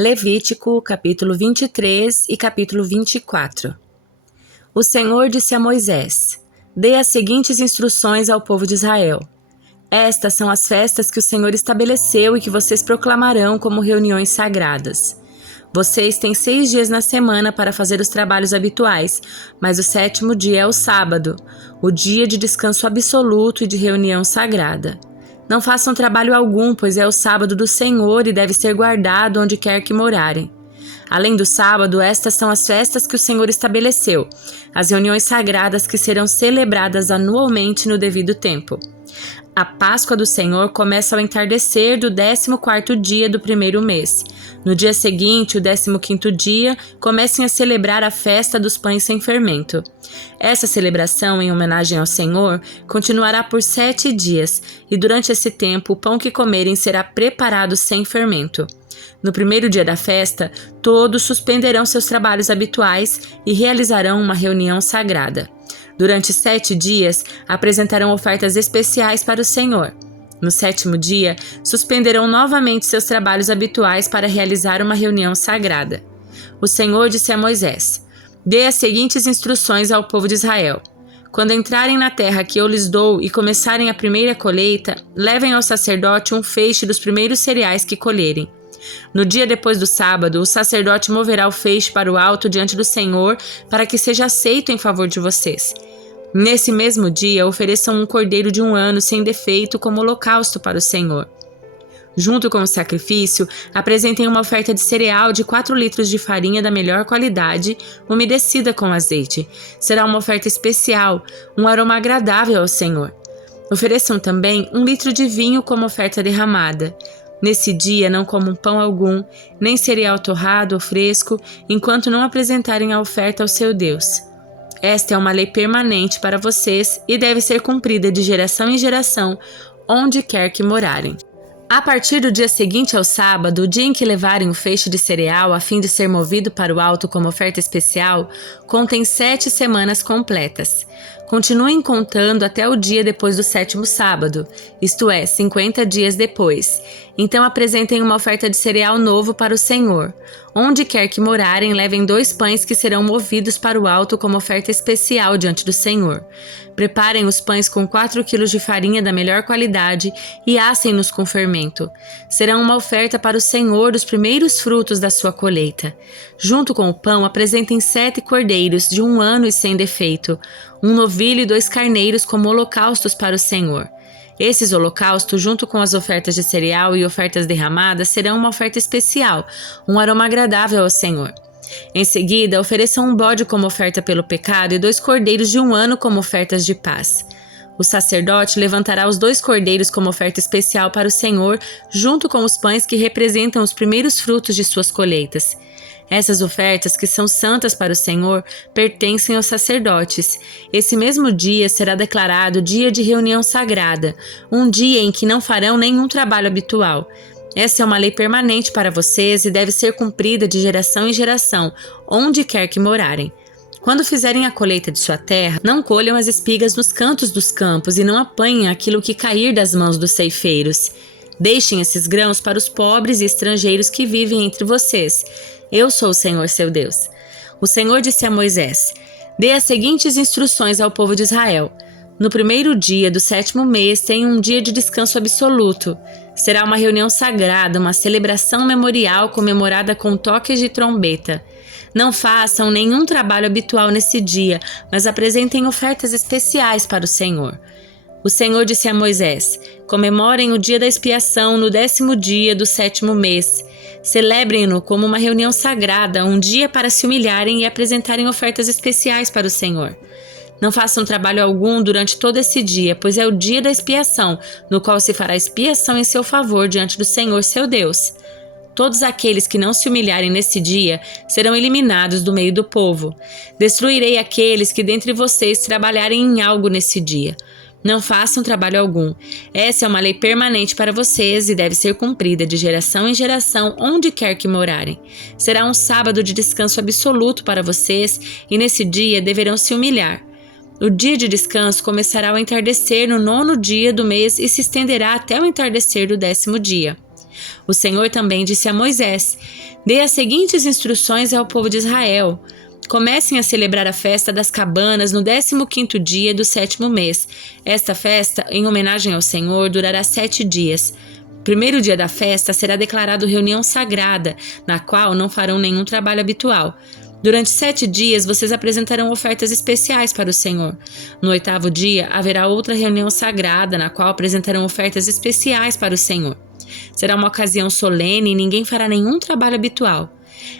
Levítico, capítulo 23 e capítulo 24. O Senhor disse a Moisés: Dê as seguintes instruções ao povo de Israel. Estas são as festas que o Senhor estabeleceu e que vocês proclamarão como reuniões sagradas. Vocês têm 6 dias na semana para fazer os trabalhos habituais, mas o 7º dia é o sábado, o dia de descanso absoluto e de reunião sagrada. Não façam trabalho algum, pois é o sábado do Senhor e deve ser guardado onde quer que morarem. Além do sábado, estas são as festas que o Senhor estabeleceu, as reuniões sagradas que serão celebradas anualmente no devido tempo. A Páscoa do Senhor começa ao entardecer do 14º dia do primeiro mês. No dia seguinte, o 15º dia, comecem a celebrar a festa dos pães sem fermento. Essa celebração, em homenagem ao Senhor, continuará por 7 dias, e durante esse tempo o pão que comerem será preparado sem fermento. No primeiro dia da festa, todos suspenderão seus trabalhos habituais e realizarão uma reunião sagrada. Durante 7 dias, apresentarão ofertas especiais para o Senhor. No 7º dia, suspenderão novamente seus trabalhos habituais para realizar uma reunião sagrada. O Senhor disse a Moisés: Dê as seguintes instruções ao povo de Israel. Quando entrarem na terra que eu lhes dou e começarem a primeira colheita, levem ao sacerdote um feixe dos primeiros cereais que colherem. No dia depois do sábado, o sacerdote moverá o feixe para o alto diante do Senhor, para que seja aceito em favor de vocês. Nesse mesmo dia, ofereçam um cordeiro de 1 ano sem defeito como holocausto para o Senhor. Junto com o sacrifício, apresentem uma oferta de cereal de 4 litros de farinha da melhor qualidade, umedecida com azeite. Será uma oferta especial, um aroma agradável ao Senhor. Ofereçam também 1 litro de vinho como oferta derramada. Nesse dia não comam pão algum, nem cereal torrado ou fresco, enquanto não apresentarem a oferta ao seu Deus. Esta é uma lei permanente para vocês e deve ser cumprida de geração em geração, onde quer que morarem. A partir do dia seguinte ao sábado, o dia em que levarem o feixe de cereal a fim de ser movido para o alto como oferta especial, contem 7 semanas completas. Continuem contando até o dia depois do 7º sábado, isto é, 50 dias depois. Então apresentem uma oferta de cereal novo para o Senhor. Onde quer que morarem, levem 2 pães que serão movidos para o alto como oferta especial diante do Senhor. Preparem os pães com 4 quilos de farinha da melhor qualidade e assem-nos com fermento. Serão uma oferta para o Senhor dos primeiros frutos da sua colheita. Junto com o pão, apresentem 7 cordeiros de 1 ano e sem defeito, 1 novilho e 2 carneiros como holocaustos para o Senhor. Esses holocaustos, junto com as ofertas de cereal e ofertas derramadas, serão uma oferta especial, um aroma agradável ao Senhor. Em seguida, ofereçam um bode como oferta pelo pecado e 2 cordeiros de 1 ano como ofertas de paz. O sacerdote levantará os 2 cordeiros como oferta especial para o Senhor, junto com os pães que representam os primeiros frutos de suas colheitas. Essas ofertas, que são santas para o Senhor, pertencem aos sacerdotes. Esse mesmo dia será declarado dia de reunião sagrada, um dia em que não farão nenhum trabalho habitual. Essa é uma lei permanente para vocês e deve ser cumprida de geração em geração, onde quer que morarem. Quando fizerem a colheita de sua terra, não colham as espigas nos cantos dos campos e não apanhem aquilo que cair das mãos dos ceifeiros. Deixem esses grãos para os pobres e estrangeiros que vivem entre vocês. Eu sou o Senhor seu Deus. O Senhor disse a Moisés: Dê as seguintes instruções ao povo de Israel. No primeiro dia do 7º mês, tenham um dia de descanso absoluto. Será uma reunião sagrada, uma celebração memorial comemorada com toques de trombeta. Não façam nenhum trabalho habitual nesse dia, mas apresentem ofertas especiais para o Senhor. O Senhor disse a Moisés: Comemorem o dia da expiação no 10º dia do 7º mês. Celebrem-no como uma reunião sagrada, um dia para se humilharem e apresentarem ofertas especiais para o Senhor. Não façam trabalho algum durante todo esse dia, pois é o dia da expiação, no qual se fará expiação em seu favor diante do Senhor seu Deus. Todos aqueles que não se humilharem nesse dia serão eliminados do meio do povo. Destruirei aqueles que dentre vocês trabalharem em algo nesse dia. Não façam trabalho algum. Essa é uma lei permanente para vocês e deve ser cumprida de geração em geração, onde quer que morarem. Será um sábado de descanso absoluto para vocês e nesse dia deverão se humilhar. O dia de descanso começará ao entardecer no 9º dia do mês e se estenderá até o entardecer do 10º dia. O Senhor também disse a Moisés: dê as seguintes instruções ao povo de Israel. Comecem a celebrar a festa das cabanas no 15º dia do 7º mês. Esta festa, em homenagem ao Senhor, durará 7 dias. O primeiro dia da festa será declarado reunião sagrada, na qual não farão nenhum trabalho habitual. Durante 7 dias, vocês apresentarão ofertas especiais para o Senhor. No 8º dia, haverá outra reunião sagrada, na qual apresentarão ofertas especiais para o Senhor. Será uma ocasião solene e ninguém fará nenhum trabalho habitual.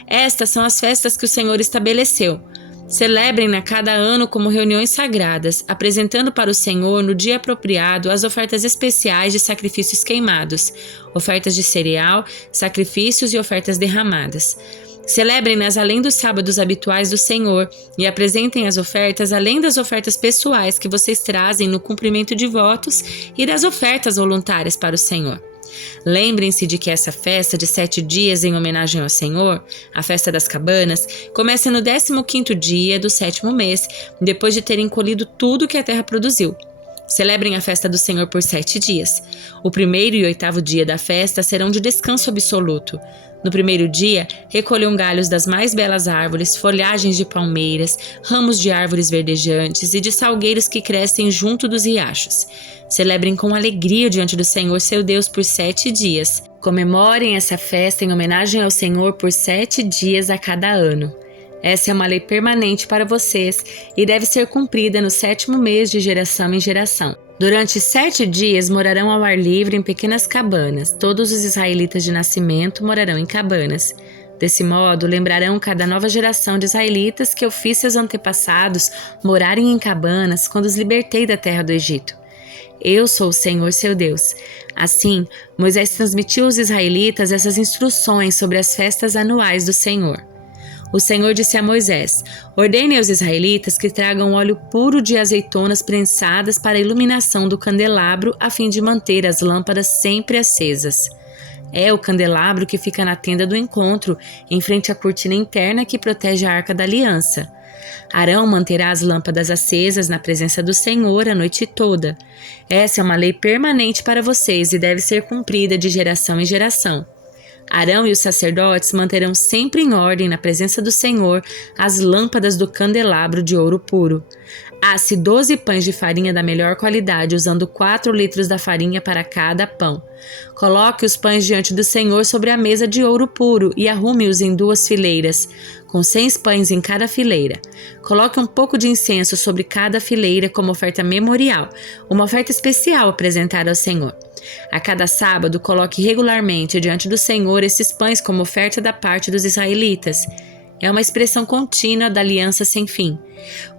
Estas são as festas que o Senhor estabeleceu. Celebrem-na cada ano como reuniões sagradas, apresentando para o Senhor no dia apropriado as ofertas especiais de sacrifícios queimados, ofertas de cereal, sacrifícios e ofertas derramadas. Celebrem-nas além dos sábados habituais do Senhor e apresentem as ofertas além das ofertas pessoais que vocês trazem no cumprimento de votos e das ofertas voluntárias para o Senhor. Lembrem-se de que essa festa de 7 dias em homenagem ao Senhor, a festa das cabanas, começa no 15º dia do 7º mês, depois de terem colhido tudo que a terra produziu. Celebrem a festa do Senhor por 7 dias. O 1º e 8º dia da festa serão de descanso absoluto. No 1º dia, recolham galhos das mais belas árvores, folhagens de palmeiras, ramos de árvores verdejantes e de salgueiros que crescem junto dos riachos. Celebrem com alegria diante do Senhor seu Deus por 7 dias. Comemorem essa festa em homenagem ao Senhor por 7 dias a cada ano. Essa é uma lei permanente para vocês e deve ser cumprida no 7º mês de geração em geração. Durante 7 dias morarão ao ar livre em pequenas cabanas. Todos os israelitas de nascimento morarão em cabanas. Desse modo, lembrarão cada nova geração de israelitas que eu fiz seus antepassados morarem em cabanas quando os libertei da terra do Egito. Eu sou o Senhor seu Deus. Assim, Moisés transmitiu aos israelitas essas instruções sobre as festas anuais do Senhor. O Senhor disse a Moisés: ordene aos israelitas que tragam óleo puro de azeitonas prensadas para a iluminação do candelabro, a fim de manter as lâmpadas sempre acesas. É o candelabro que fica na tenda do encontro, em frente à cortina interna que protege a arca da aliança. Arão manterá as lâmpadas acesas na presença do Senhor a noite toda. Essa é uma lei permanente para vocês e deve ser cumprida de geração em geração. Arão e os sacerdotes manterão sempre em ordem na presença do Senhor as lâmpadas do candelabro de ouro puro. Asse 12 pães de farinha da melhor qualidade, usando 4 litros da farinha para cada pão. Coloque os pães diante do Senhor sobre a mesa de ouro puro e arrume-os em 2 fileiras, com 6 pães em cada fileira. Coloque um pouco de incenso sobre cada fileira como oferta memorial, uma oferta especial apresentada ao Senhor. A cada sábado, coloque regularmente diante do Senhor esses pães como oferta da parte dos israelitas. É uma expressão contínua da aliança sem fim.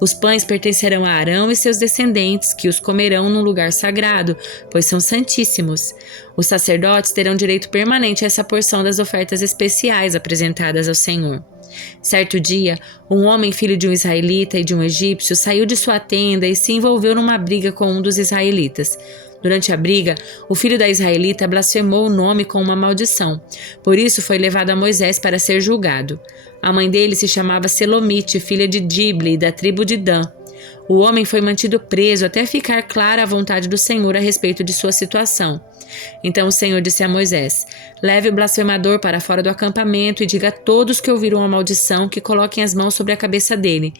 Os pães pertencerão a Arão e seus descendentes, que os comerão num lugar sagrado, pois são santíssimos. Os sacerdotes terão direito permanente a essa porção das ofertas especiais apresentadas ao Senhor. Certo dia, um homem filho de um israelita e de um egípcio saiu de sua tenda e se envolveu numa briga com um dos israelitas. Durante a briga, o filho da israelita blasfemou o nome com uma maldição. Por isso foi levado a Moisés para ser julgado. A mãe dele se chamava Selomite, filha de Dibli, da tribo de Dan. O homem foi mantido preso até ficar clara a vontade do Senhor a respeito de sua situação. Então o Senhor disse a Moisés: leve o blasfemador para fora do acampamento e diga a todos que ouviram a maldição que coloquem as mãos sobre a cabeça dele.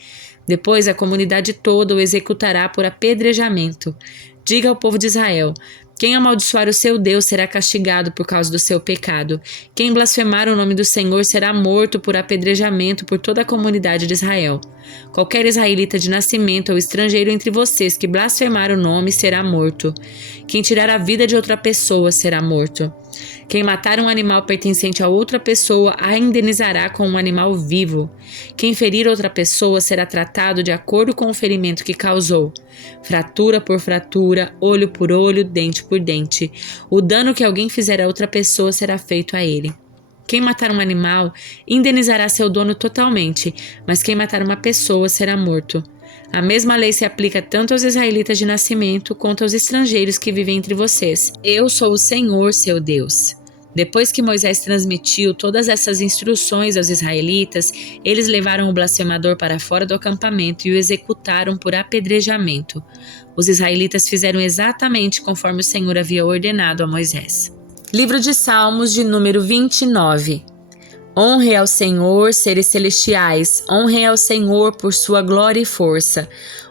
Depois a comunidade toda o executará por apedrejamento. Diga ao povo de Israel: quem amaldiçoar o seu Deus será castigado por causa do seu pecado. Quem blasfemar o nome do Senhor será morto por apedrejamento por toda a comunidade de Israel. Qualquer israelita de nascimento ou estrangeiro entre vocês que blasfemar o nome será morto. Quem tirar a vida de outra pessoa será morto. Quem matar um animal pertencente a outra pessoa a indenizará com um animal vivo. Quem ferir outra pessoa será tratado de acordo com o ferimento que causou. Fratura por fratura, olho por olho, dente por dente. O dano que alguém fizer a outra pessoa será feito a ele. Quem matar um animal indenizará seu dono totalmente, mas quem matar uma pessoa será morto. A mesma lei se aplica tanto aos israelitas de nascimento quanto aos estrangeiros que vivem entre vocês. Eu sou o Senhor, seu Deus. Depois que Moisés transmitiu todas essas instruções aos israelitas, eles levaram o blasfemador para fora do acampamento e o executaram por apedrejamento. Os israelitas fizeram exatamente conforme o Senhor havia ordenado a Moisés. Livro de Salmos de número 29. Honre ao Senhor, seres celestiais, honrem ao Senhor por sua glória e força.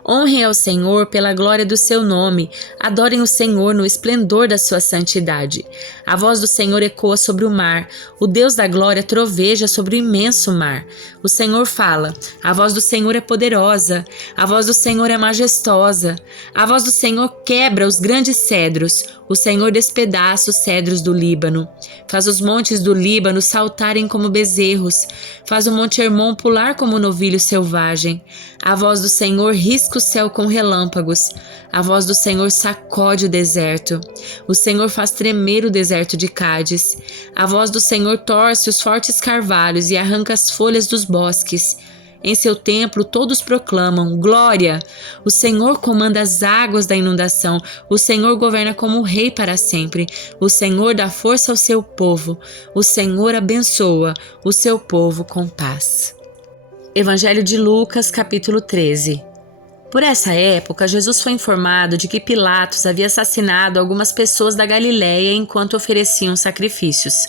Honrem ao Senhor pela glória do seu nome, adorem o Senhor no esplendor da sua santidade. A voz do Senhor ecoa sobre o mar, o Deus da glória troveja sobre o imenso mar. O Senhor fala, a voz do Senhor é poderosa, a voz do Senhor é majestosa. A voz do Senhor quebra os grandes cedros, o Senhor despedaça os cedros do Líbano. Faz os montes do Líbano saltarem como bezerros, faz o monte Hermon pular como novilho selvagem. A voz do Senhor risca o céu com relâmpagos, a voz do Senhor sacode o deserto. O Senhor faz tremer o deserto de Cádiz. A voz do Senhor torce os fortes carvalhos e arranca as folhas dos bosques. Em seu templo todos proclamam, glória! O Senhor comanda as águas da inundação, o Senhor governa como rei para sempre, o Senhor dá força ao seu povo, o Senhor abençoa o seu povo com paz. Evangelho de Lucas, capítulo 13. Por essa época, Jesus foi informado de que Pilatos havia assassinado algumas pessoas da Galiléia enquanto ofereciam sacrifícios.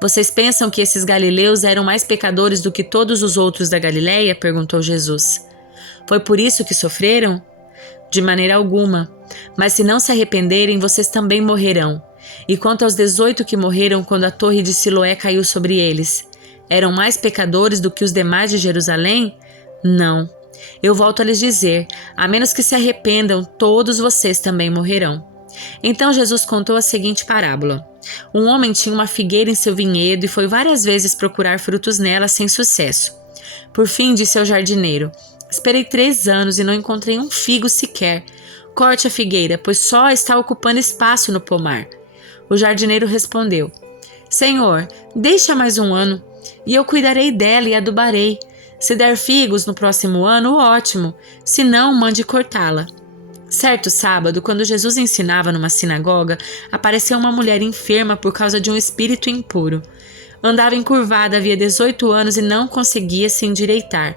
Vocês pensam que esses galileus eram mais pecadores do que todos os outros da Galiléia? Perguntou Jesus. Foi por isso que sofreram? De maneira alguma. Mas se não se arrependerem, vocês também morrerão. E quanto aos 18 que morreram quando a torre de Siloé caiu sobre eles, eram mais pecadores do que os demais de Jerusalém? Não. Eu volto a lhes dizer, a menos que se arrependam, todos vocês também morrerão. Então Jesus contou a seguinte parábola. Um homem tinha uma figueira em seu vinhedo e foi várias vezes procurar frutos nela sem sucesso. Por fim, disse ao jardineiro, esperei 3 anos e não encontrei um figo sequer. Corte a figueira, pois só está ocupando espaço no pomar. O jardineiro respondeu, Senhor, deixa mais 1 ano, e eu cuidarei dela e adubarei. Se der figos no próximo ano, ótimo, se não, mande cortá-la. Certo sábado, quando Jesus ensinava numa sinagoga, apareceu uma mulher enferma por causa de um espírito impuro. Andava encurvada havia 18 anos e não conseguia se endireitar.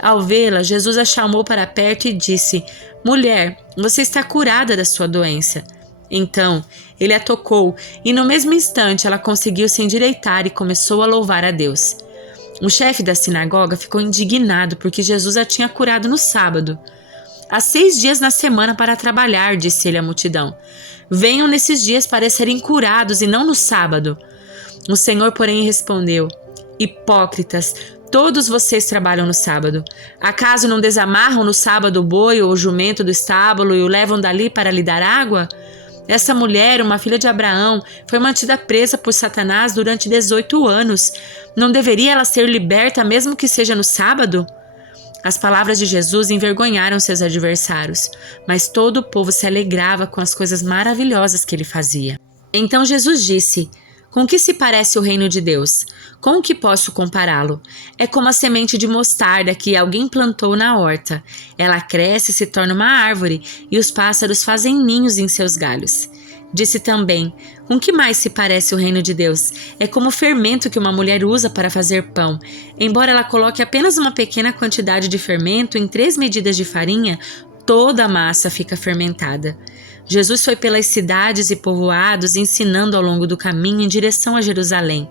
Ao vê-la, Jesus a chamou para perto e disse, Mulher, você está curada da sua doença. Então, ele a tocou e no mesmo instante ela conseguiu se endireitar e começou a louvar a Deus. O chefe da sinagoga ficou indignado porque Jesus a tinha curado no sábado. Há 6 dias na semana para trabalhar, disse ele à multidão. Venham nesses dias para serem curados e não no sábado. O Senhor, porém, respondeu, Hipócritas, todos vocês trabalham no sábado. Acaso não desamarram no sábado o boi ou o jumento do estábulo e o levam dali para lhe dar água? Essa mulher, uma filha de Abraão, foi mantida presa por Satanás durante 18 anos. Não deveria ela ser liberta mesmo que seja no sábado? As palavras de Jesus envergonharam seus adversários, mas todo o povo se alegrava com as coisas maravilhosas que ele fazia. Então Jesus disse, com que se parece o reino de Deus? Com o que posso compará-lo? É como a semente de mostarda que alguém plantou na horta. Ela cresce e se torna uma árvore, e os pássaros fazem ninhos em seus galhos. Disse também, com que mais se parece o reino de Deus? É como o fermento que uma mulher usa para fazer pão. Embora ela coloque apenas uma pequena quantidade de fermento em 3 medidas de farinha, toda a massa fica fermentada. Jesus foi pelas cidades e povoados ensinando ao longo do caminho em direção a Jerusalém.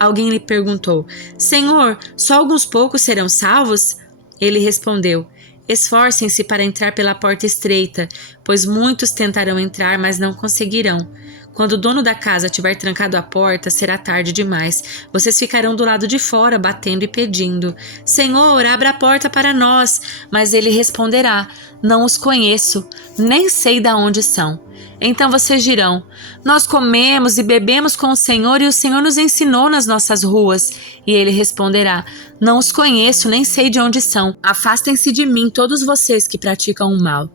Alguém lhe perguntou, Senhor, só alguns poucos serão salvos? Ele respondeu, esforcem-se para entrar pela porta estreita, pois muitos tentarão entrar, mas não conseguirão. Quando o dono da casa tiver trancado a porta, será tarde demais. Vocês ficarão do lado de fora, batendo e pedindo, Senhor, abra a porta para nós. Mas ele responderá, não os conheço, nem sei de onde são. Então vocês dirão, nós comemos e bebemos com o Senhor e o Senhor nos ensinou nas nossas ruas. E ele responderá, não os conheço, nem sei de onde são. Afastem-se de mim, todos vocês que praticam o mal.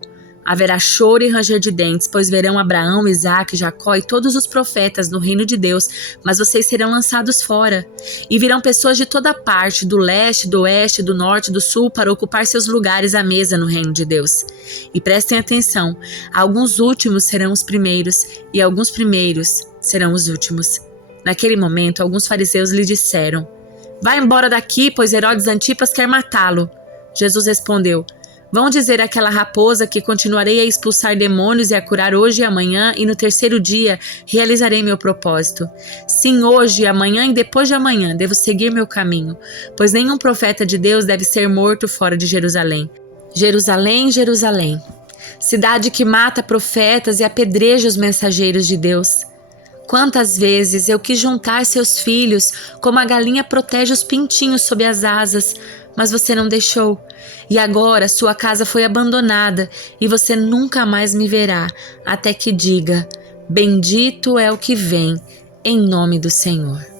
Haverá choro e ranger de dentes, pois verão Abraão, Isaque, Jacó e todos os profetas no reino de Deus, mas vocês serão lançados fora. E virão pessoas de toda parte, do leste, do oeste, do norte, do sul, para ocupar seus lugares à mesa no reino de Deus. E prestem atenção, alguns últimos serão os primeiros, e alguns primeiros serão os últimos. Naquele momento, alguns fariseus lhe disseram, Vá embora daqui, pois Herodes Antipas quer matá-lo. Jesus respondeu, Vão dizer àquela raposa que continuarei a expulsar demônios e a curar hoje e amanhã, e no terceiro dia realizarei meu propósito. Sim, hoje, amanhã e depois de amanhã devo seguir meu caminho, pois nenhum profeta de Deus deve ser morto fora de Jerusalém. Jerusalém, Jerusalém, cidade que mata profetas e apedreja os mensageiros de Deus. Quantas vezes eu quis juntar seus filhos, como a galinha protege os pintinhos sob as asas, mas você não deixou. E agora sua casa foi abandonada e você nunca mais me verá, até que diga: bendito é o que vem, em nome do Senhor.